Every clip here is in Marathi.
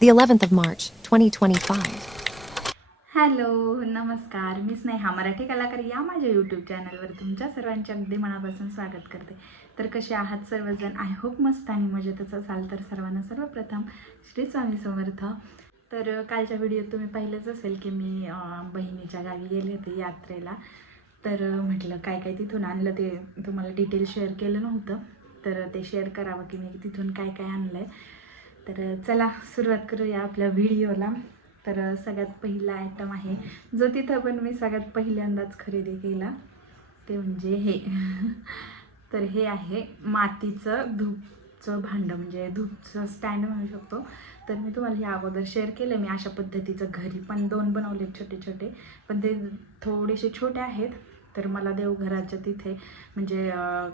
the 11th of March, 2025. Hello नमस्कार. मी स्नेहा मराठी कलाकार या माझ्या यूट्यूब चॅनलवर तुमच्या सर्वांचे अगदी मनापासून स्वागत करते. तर कसे आहात सर्वजण? आय होप मस्त आणि मजेतच असाल तर सर्वांना सर्वप्रथम श्री स्वामी समर्थ. तर कालच्या व्हिडिओत तुम्ही पाहिलंच असेल की मी बहिणीच्या गावी गेले होते यात्रेला. तर म्हटलं काय काय तिथून आणलं ते तुम्हाला डिटेल शेअर केलं नव्हतं. तर ते शेअर करावं की मी तिथून काय काय आणलं आहे तर चला सुरुवात करूया आपल्या व्हिडिओला. तर सगळ्यात पहिला आयटम आहे जो तिथं पण मी सगळ्यात पहिल्यांदाच खरेदी केला ते म्हणजे हे. तर हे आहे मातीचं धूपचं भांडं म्हणजे धूपचं स्टँड म्हणू शकतो. तर मी तुम्हाला हे अगोदर शेअर केलं मी अशा पद्धतीचं घरी पण दोन बनवले छोटे छोटे पण ते थोडेसे छोटे आहेत. तर मला देवघराच्या तिथे म्हणजे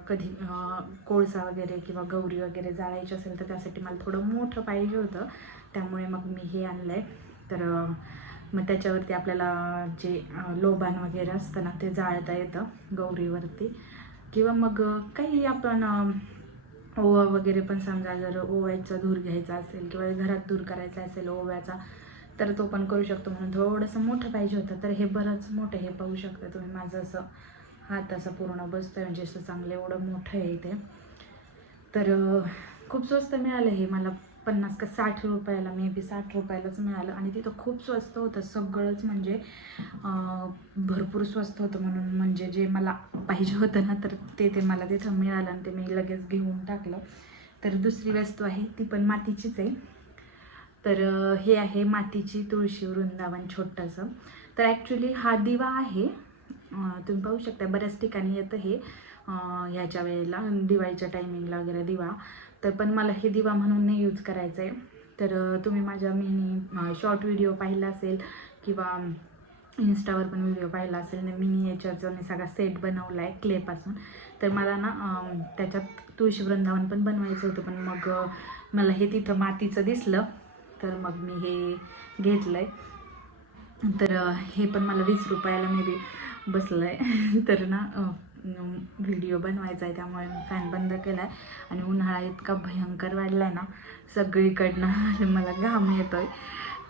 कधी कोळसा वगैरे किंवा गौरी वगैरे जाळायची असेल तर त्यासाठी मला थोडं मोठं पाहिजे होतं. त्यामुळे मग मी हे आणलं आहे तर मग त्याच्यावरती आपल्याला जे लोबान वगैरे असतं ना ते जाळता येतं गौरीवरती. किंवा मग काही आपण ओवा वगैरे पण समजा जर ओव्याचा धूर घ्यायचा असेल किंवा घरात धूर करायचा असेल ओव्याचा तर तो पण करू शकतो म्हणून. थोडंसं मोठं पाहिजे होतं तर हे बरंच मोठं हे पाहू शकता तुम्ही. माझं असं हात असा पूर्ण बसतं म्हणजे असं चांगलं एवढं मोठं आहे ते तर खूप स्वस्त मिळालं हे. मला पन्नास का साठ रुपयाला मे बी साठ रुपयालाच मिळालं. आणि तिथं खूप स्वस्त होतं. सगळंच म्हणजे भरपूर स्वस्त होतं म्हणून. म्हणजे जे मला पाहिजे होतं ना तर ते ते मला तिथं मिळालं आणि ते मी लगेच घेऊन टाकलं. तर दुसरी वस्तू आहे ती पण मातीचीच आहे. तर हे आहे मातीची तुळशी वृंदावन छोटंसं. तर ॲक्च्युली हा दिवा आहे. तुम्ही पाहू शकता बऱ्याच ठिकाणी येतं हे. ह्याच्या वेळेला दिवाळीच्या टायमिंगला वगैरे दिवा. तर पण मला हे दिवा म्हणून नाही यूज करायचं आहे तर तुम्ही माझ्या मिनी शॉर्ट व्हिडिओ पाहिला असेल किंवा इन्स्टावर पण व्हिडिओ पाहिला असेल. ना मिनी याच्याचा मी सगळा सेट बनवला आहे क्लेपासून तर मला ना त्याच्यात तुळशी वृंदावन पण बनवायचं होतं. पण मग मला हे तिथं मातीचं दिसलं. तर मग मी हे घेतलं आहे तर हे पण मला वीस रुपयाला मे बी बसलं आहे तर ना व्हिडिओ बनवायचा आहे त्यामुळे मी फॅन बंद केला आहे आणि उन्हाळा इतका भयंकर वाढला आहे ना सगळीकडनं मला घाम येतो आहे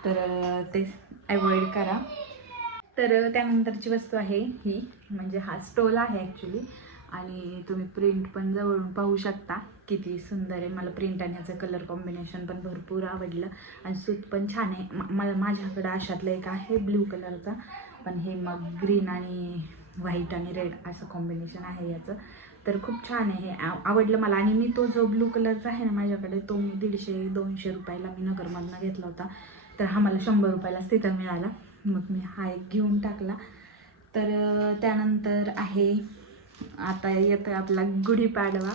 तर ते अवॉइड करा. तर त्यानंतरची वस्तू आहे ही. म्हणजे हा स्टोल आहे ॲक्च्युली आणि तुम्ही प्रिंट पण जवळून पाहू शकता. किती सुंदर आहे. मला प्रिंट आणि याचं कलर कॉम्बिनेशन पण भरपूर आवडलं. आणि सूत पण छान आहे. म- मला माझ्याकडं अशातलं एक आहे ब्ल्यू कलरचा पण हे मग ग्रीन आणि व्हाईट आणि रेड असं कॉम्बिनेशन आहे याचं. तर खूप छान आहे. हे आवडलं मला. आणि मी तो जो ब्लू कलरचा आहे ना माझ्याकडे तो मी दीडशे दोनशे रुपयाला मी नगरमधनं घेतला होता. तर हा मला शंभर रुपयालाच तिथं मिळाला. मग मी हा एक घेऊन टाकला. तर त्यानंतर आहे आता येतं आपला गुढीपाडवा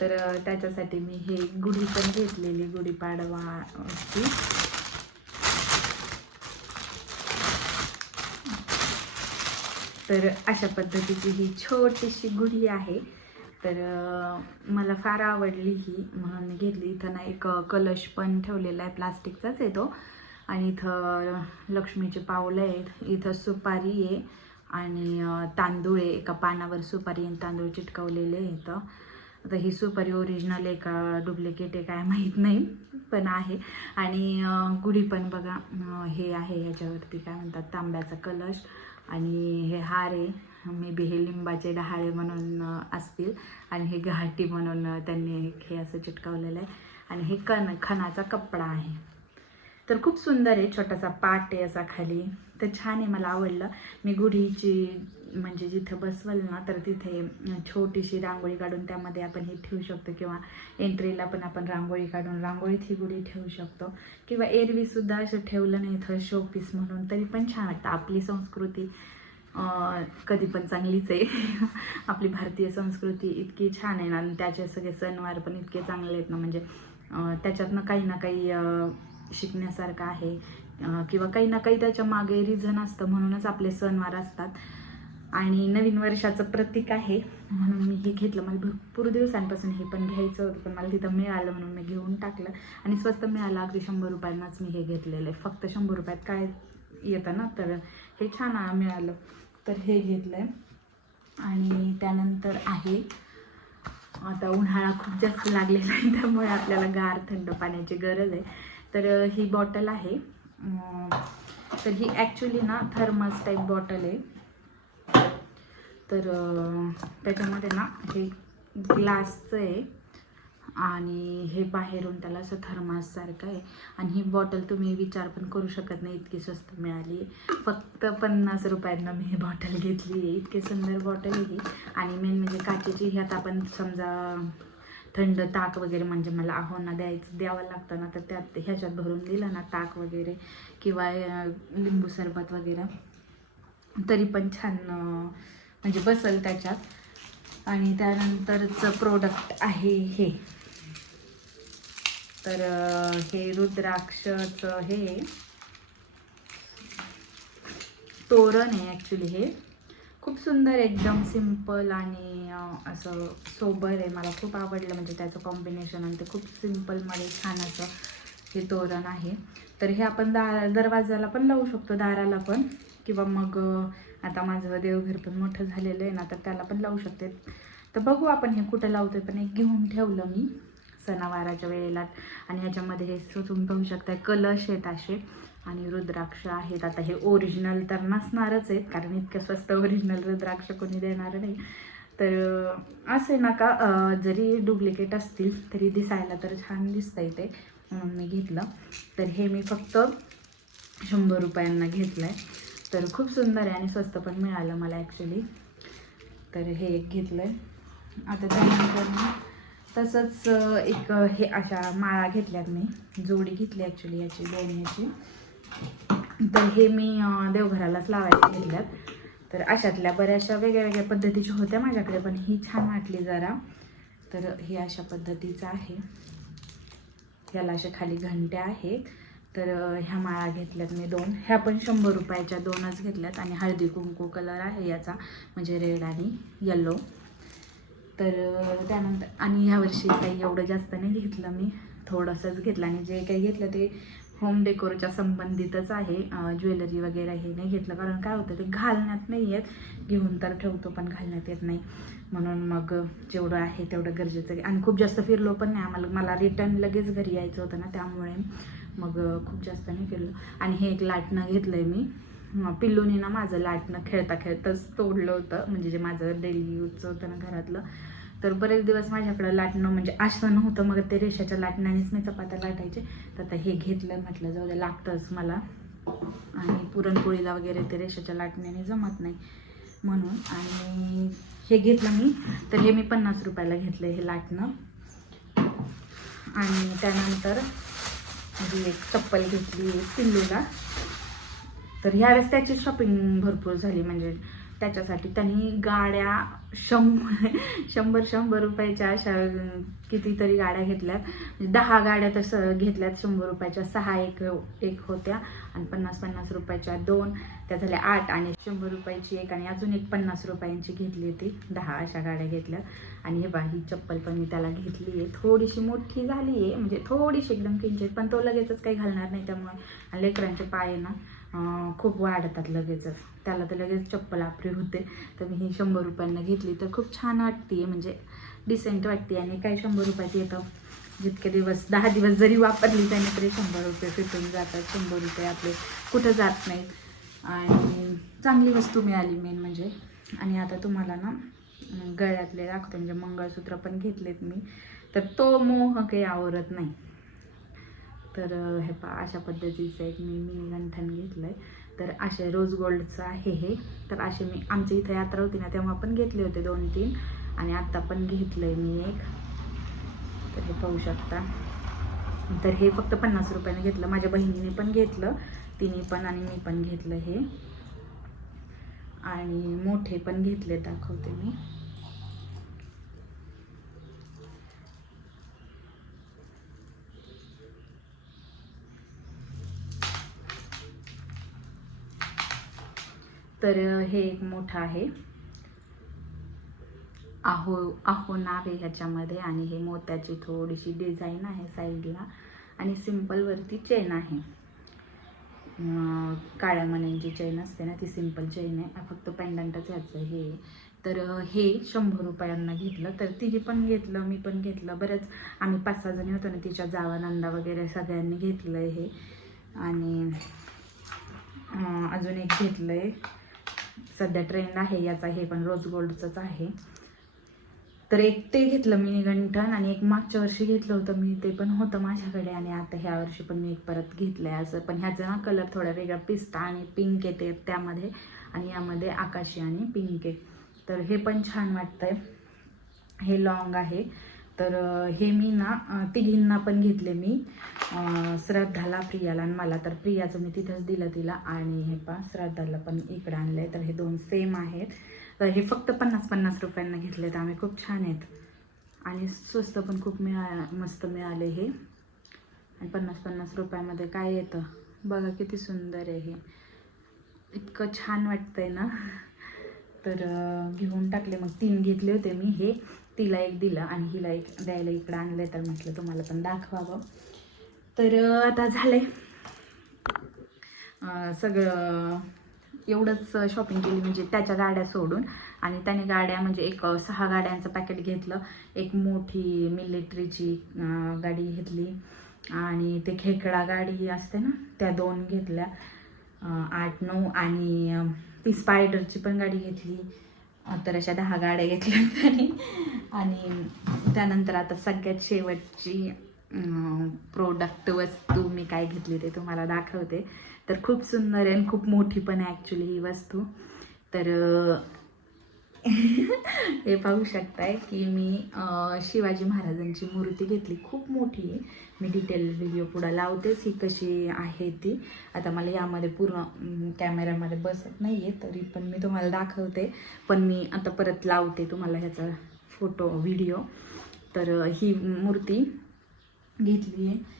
तर त्याच्यासाठी मी हे गुढी पण घेतलेली गुढीपाडवाची तर अशा पद्धतीची ही छोटीशी गुढी आहे. तर मला फार आवडली ही. म्हणून मी घेतली. इथं ना एक कलश पण ठेवलेला आहे प्लास्टिकचाच आहे तो. आणि इथं लक्ष्मीचे पावलं आहेत. इथं सुपारी आहे. आणि तांदूळ आहे एका पानावर सुपारी आणि तांदूळ चिटकवलेले आहेत इथं. आता ही सुपारी ओरिजिनल आहे का डुप्लिकेट आहे काय माहीत नाही पण आहे. आणि गुढी पण बघा हे आहे याच्यावरती काय म्हणतात तांब्याचा कलश. आणि हे हार आहे मे बी हे लिंबाचे डहाळे म्हणून असतील. आणि हे घाटी म्हणून त्यांनी हे असं चिटकवलेलं आहे. आणि हे कण खणाचा कपडा आहे. तर खूप सुंदर आहे छोटासा पाट आहे असा खाली. तर छान आहे मला आवडलं. मी गुढीची म्हणजे जिथं बसवल ना तर तिथे छोटीशी रांगोळी काढून त्यामध्ये आपण हे ठेवू शकतो किंवा एंट्रीला पण आपण रांगोळी काढून रांगोळीत ही गुढी ठेवू शकतो. किंवा एरवीसुद्धा असं ठेवलं नाही इथं शोपीस म्हणून तरी पण छान वाटतं. आपली संस्कृती कधी पण चांगलीच आहे. आपली भारतीय संस्कृती इतकी छान आहे ना आणि त्याचे सगळे सणवार पण इतके चांगले आहेत ना म्हणजे त्याच्यातनं काही ना काही शिकण्यासारखं आहे. किंवा काही ना काही त्याच्यामागे रिझन असतं म्हणूनच आपले सणवार असतात. आणि नवीन वर्षाचं प्रतीक आहे. म्हणून मी हे घेतलं. मला भरपूर दिवसांपासून हे पण घ्यायचं होतं पण मला तिथं मिळालं म्हणून मी घेऊन टाकलं. आणि स्वस्त मिळालं अगदी शंभर रुपयांनाच मी हे घेतलेलं आहे. फक्त शंभर रुपयात काय येतं ना तर हे छान मिळालं. तर हे घेतलं आहे आणि त्यानंतर आहे. आता उन्हाळा खूप जास्त लागलेला आहे त्यामुळे आपल्याला गार थंड पाण्याची गरज आहे. तर ही बॉटल आहे. तर ही ॲक्च्युली ना थर्मस टाईप बॉटल आहे. तर त्याच्यामध्ये ना हे ग्लासचं आहे आणि हे बाहेरून त्याला असं थर्माससारखं आहे. आणि ही बॉटल तुम्ही विचार पण करू शकत नाही इतकी स्वस्त मिळाली. फक्त पन्नास रुपयांना मी ही बॉटल घेतली आहे. इतकी सुंदर बॉटल आहे ही. आणि मेन म्हणजे काचेची ही आता आपण समजा थंड ताक वगैरे म्हणजे मला आहोंना द्यायचं द्यावं लागतं ना तर त्यात ह्याच्यात भरून दिलं ना ताक वगैरे किंवा लिंबू सरबत वगैरे. तरी पण छान म्हणजे बसल त्याच्यात. आणि त्यानंतरचं प्रोडक्ट आहे हे. तर हे रुद्राक्षचं हे. तोरण आहे ॲक्च्युली हे. खूप सुंदर एकदम सिंपल आणि असं सोबर आहे. मला खूप आवडलं म्हणजे त्याचं कॉम्बिनेशन आणि ते खूप सिम्पलमध्ये छान असं हे तोरण आहे. तर हे आपण दा दरवाजाला पण लावू शकतो दाराला पण. किंवा मग आता माझं देवघर पण मोठं झालेलं आहे ना तर त्याला पण लावू शकते. तर बघू आपण हे कुठं लावतो पण एक घेऊन ठेवलं मी सणावाराच्या वेळेला. आणि ह्याच्यामध्ये हे तुम्ही पाहू शकता कलश आहेत असे. आणि रुद्राक्ष आहेत. आता हे ओरिजिनल तर नसणारच आहेत कारण इतकं स्वस्त ओरिजिनल रुद्राक्ष कोणी देणार नाही. तर असे नका जरी डुप्लिकेट असतील तरी दिसायला तर छान दिसतंय ते. म्हणून मी घेतलं. तर हे मी फक्त शंभर रुपयांना घेतलं आहे तर खूप सुंदर आहे आणि स्वस्त पण मिळालं मला ॲक्च्युली तर हे एक घेतलं आहे आता त्यानंतर तसंच एक हे अशा माळा घेतल्यात मी. जोडी घेतली ॲक्च्युली याची दोन याची तर हे मी देवघरालाच लावायचं घेतल्यात. तर अशातल्या बऱ्याचशा वेगळ्या वेगळ्या पद्धतीच्या होत्या माझ्याकडे पण ही छान वाटली जरा. तर हे अशा पद्धतीचं आहे. याला अशा खाली घंट्या आहेत. तर ह्या माळा घेतल्यात मी दोन. ह्या पण शंभर रुपयाच्या दोनच घेतल्यात. आणि हळदी कुंकू कलर आहे याचा म्हणजे रेड आणि येल्लो तर त्यानंतर आणि ह्यावर्षी काही एवढं जास्त नाही घेतलं मी. थोडंसंच घेतलं. आणि जे काही घेतलं ते होम डेकोरच्या संबंधितच आहे ज्वेलरी वगैरे हे नाही घेतलं. कारण काय होतं ते घालण्यात नाही येत. घेऊन तर ठेवतो पण घालण्यात येत नाही. म्हणून मग जेवढं आहे तेवढं गरजेचं आहे. आणि खूप जास्त फिरलो पण नाही आम्हाला. मला रिटर्न लगेच घरी यायचं होतं ना त्यामुळे मग खूप जास्त नाही फिरलो. आणि हे एक लाटणं घेतलं आहे मी. अं, ना माझं लाटणं खेळता खेळताच तोडलं होतं. म्हणजे जे माझं डेली यूजचं होतं ना घरातलं. तर बरेच दिवस माझ्याकडं लाटणं म्हणजे आसनं होतं मग ते रेषाच्या लाटण्यानेच मी चपात्या लाटायचे. तर आता हे घेतलं म्हटलं जाऊ दे लागतंच मला. आणि पुरणपोळीला वगैरे ते रेषाच्या लाटण्याने जमत नाही म्हणून. आणि हे घेतलं मी तर हे मी पन्नास रुपयाला घेतलं हे लाटणं. आणि त्यानंतर ही एक चप्पल घेतली पिल्लूला. तर ह्यावेळेस त्याची शॉपिंग भरपूर झाली म्हणजे त्याच्यासाठी. त्यांनी गाड्या शंभर शंभर शंभर रुपयाच्या अशा कितीतरी गाड्या घेतल्यात. म्हणजे दहा गाड्या तसं घेतल्यात शंभर रुपयाच्या. सहा एक एक होत्या आणि पन्नास पन्नास रुपयाच्या दोन. त्या झाल्या आठ आणि शंभर रुपयाची एक आणि अजून एक पन्नास रुपयांची घेतली होती. दहा अशा गाड्या घेतल्या. आणि हे बाही चप्पल पण मी त्याला घेतली आहे. थोडीशी मोठी झाली आहे. म्हणजे थोडीशी एकदम किंचित पण तो लगेचच काही घालणार नाही त्यामुळे. आणि लेकरांचे पाय ना खूप वाढतात लगेचच. त्याला तर लगेच चप्पल आपली होते. तर मी ही शंभर रुपयांना घेतली. तर खूप छान वाटते म्हणजे डिसेंट वाटते आणि काही शंभर रुपयात येतं? जितके दिवस दहा दिवस जरी वापरली त्याने तरी शंभर रुपये फिटून जातात. शंभर रुपये आपले कुठं जात नाहीत. आणि चांगली वस्तू मिळाली मेन म्हणजे. आणि आता तुम्हाला ना गळ्यातले दाखवते. म्हणजे मंगळसूत्र पण घेतलेत मी. तर तो मोह काही आवरत नाही. तर हे पा अशा पद्धतीचं एक मी मिनी गंठन घेतलं आहे तर असे रोज गोल्डचं आहे हे. तर असे मी आमच्या इथं यात्रा होती ना तेव्हा पण घेतले होते दोन तीन आणि आत्ता पण घेतलं आहे मी एक. तर हे पाहू शकता. तर हे फक्त पन्नास रुपयाने घेतलं. माझ्या बहिणीने पण घेतलं तिने पण आणि मी पण घेतलं हे. आणि मोठे पण घेतले दाखवते मी. तर हे एक मोठं आहे. आहो आहो नाव आहे ह्याच्यामध्ये आणि हे मोत्याची थोडीशी डिझाईन आहे साईडला आणि सिम्पलवरती चेन आहे. काळ्या मण्यांची चेन असते ना ती सिंपल चेन आहे. फक्त पेंडंटच ह्याचं हे तर हे शंभर रुपयांना घेतलं. तर तिने पण घेतलं मी पण घेतलं. बरंच आम्ही पाच सहा जणी होतो ना तिच्या जावा नंदा वगैरे सगळ्यांनी घेतलं आहे हे. आणि अजून एक घेतलं आहे सध्या ट्रेंड आहे याचा हे पण रोज गोल्डचंच आहे. तर एक ते घेतलं मी निघंठण आणि एक मागच्या वर्षी घेतलं होतं मी ते पण होतं माझ्याकडे आणि आता ह्या वर्षी पण मी एक परत घेतलं आहे असं. पण ह्याचा ना कलर थोडा वेगळा पिस्ता आणि पिंक येते त्यामध्ये आणि यामध्ये आकाशी आणि पिंक आहे. तर हे पण छान वाटतंय. हे लॉंग आहे. तर हे मी ना तिघींना पण घेतले मी. श्रद्धाला प्रियाला आणि मला. तर प्रियाचं मी तिथंच दिलं तिला. आणि हे पा श्रद्धाला पण इकडं आणलं आहे तर हे दोन सेम आहेत. तर हे फक्त पन्नास पन्नास रुपयांना घेतले तर आम्ही खूप छान आहेत. आणि स्वस्त पण खूप मिळा मस्त मिळाले हे. आणि पन्नास पन्नास रुपयामध्ये काय येतं? बघा किती सुंदर आहे हे. इतकं छान वाटतंय ना. तर घेऊन टाकले. मग तीन घेतले होते मी हे. तिला एक दिलं आणि हिला एक द्यायला इकडं आणलं तर म्हटलं तुम्हाला पण दाखवावं. तर आता झालं आहे सगळं एवढंच शॉपिंग केली म्हणजे त्याच्या गाड्या सोडून. आणि त्याने गाड्या म्हणजे एक सहा गाड्यांचं पॅकेट घेतलं. एक मोठी मिलिटरीची गाडी घेतली. आणि ते खेकडा गाडी असते ना त्या दोन घेतल्या. आठ नऊ आणि ती स्पायडरची पण गाडी घेतली. तर अशा दहा गाड्या घेतल्या त्यांनी आणि त्यानंतर आता सगळ्यात शेवटची प्रोडक्ट वस्तू मी काय घेतली ते तुम्हाला दाखवते. तर खूप सुंदर आहे आणि खूप मोठी पण आहे ॲक्च्युली ही वस्तू. तर हे पाहू शकताय की मी शिवाजी महाराजांची मूर्ती घेतली. खूप मोठी आहे. मी डिटेल व्हिडिओ पुढं लावतेच. ही कशी आहे ती. आता मला यामध्ये पूर्ण कॅमेऱ्यामध्ये बसत नाही आहे तरी पण मी तुम्हाला दाखवते. पण मी आता परत लावते तुम्हाला ह्याचा फोटो व्हिडिओ तर ही मूर्ती घेतली आहे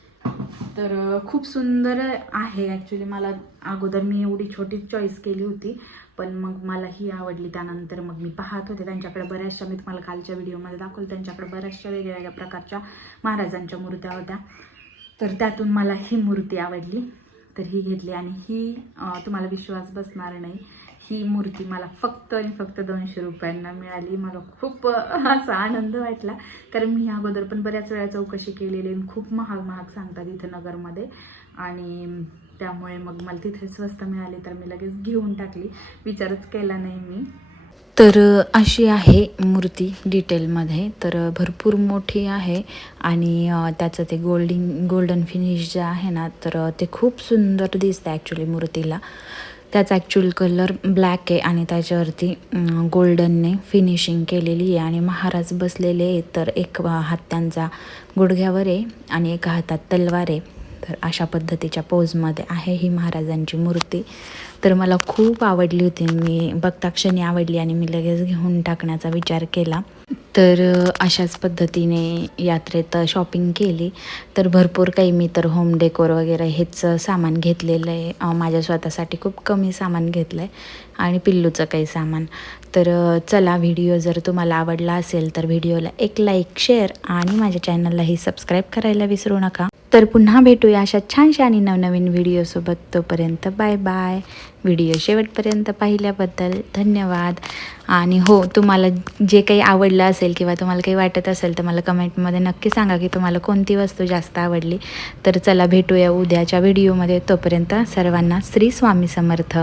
तर खूप सुंदर आहे. ॲक्च्युली मला अगोदर मी एवढी छोटी चॉईस केली होती. पण मग मला ही आवडली. त्यानंतर मग मी पाहत होते त्यांच्याकडे बऱ्याचशा मी तुम्हाला कालच्या व्हिडिओमध्ये दाखवलं त्यांच्याकडे बऱ्याचशा वेगळ्या वेगळ्या प्रकारच्या महाराजांच्या मूर्त्या होत्या. तर त्यातून मला ही मूर्ती आवडली. तर ही घेतली आणि ही तुम्हाला विश्वास बसणार नाही ही मूर्ती मला फक्त आणि फक्त दोनशे रुपयांना मिळाली. मला खूप असा आनंद वाटला. कारण मी अगोदर पण बऱ्याच वेळा चौकशी केलेली आणि खूप महाग महाग सांगतात इथं नगरमध्ये. आणि त्यामुळे मग मला तिथे स्वस्त मिळाली तर मी लगेच घेऊन टाकली. विचारच केला नाही मी. तर अशी आहे मूर्ती डिटेलमध्ये. तर भरपूर मोठी आहे आणि त्याचं ते गोल्डिंग गोल्डन फिनिश जे आहे ना तर ते खूप सुंदर दिसतं ॲक्च्युली मूर्तीला. त्याचा ॲक्च्युअल कलर ब्लॅक आहे आणि त्याच्यावरती गोल्डनने फिनिशिंग केलेली आहे आणि महाराज बसलेले आहेत. तर एक हात त्यांचा गुडघ्यावर आहे आणि एका हातात तलवार आहे. तर अशा पद्धतीच्या पोजमध्ये आहे ही महाराजांची मूर्ती. तर मला खूप आवडली होती. मी बघता क्षणी आवडली आणि मी लगेच घेऊन टाकण्याचा विचार केला. तर अशाच पद्धतीने यात्रेत शॉपिंग केली. तर भरपूर काही मी तर होम डेकोर वगैरे हेच सामान घेतलेलं आहे. माझ्या स्वतःसाठी खूप कमी सामान घेतलं आहे आणि पिल्लूचं काही सामान. तर चला व्हिडिओ जर तुम्हाला आवडला असेल तर व्हिडिओला एक लाईक शेअर आणि माझ्या चॅनललाही सबस्क्राईब करायला विसरू नका. तर पुन्हा भेटूया अशा छानशा आणि नवनवीन व्हिडिओसोबत तोपर्यंत बाय बाय. व्हिडिओ शेवटपर्यंत पाहिल्याबद्दल धन्यवाद. आणि हो तुम्हाला जे काही आवडलं असेल किंवा तुम्हाला काही वाटत असेल तर मला कमेंटमध्ये नक्की सांगा की तुम्हाला कोणती वस्तू जास्त आवडली. तर चला भेटूया उद्याच्या व्हिडिओमध्ये. तोपर्यंत सर्वांना श्री स्वामी समर्थ.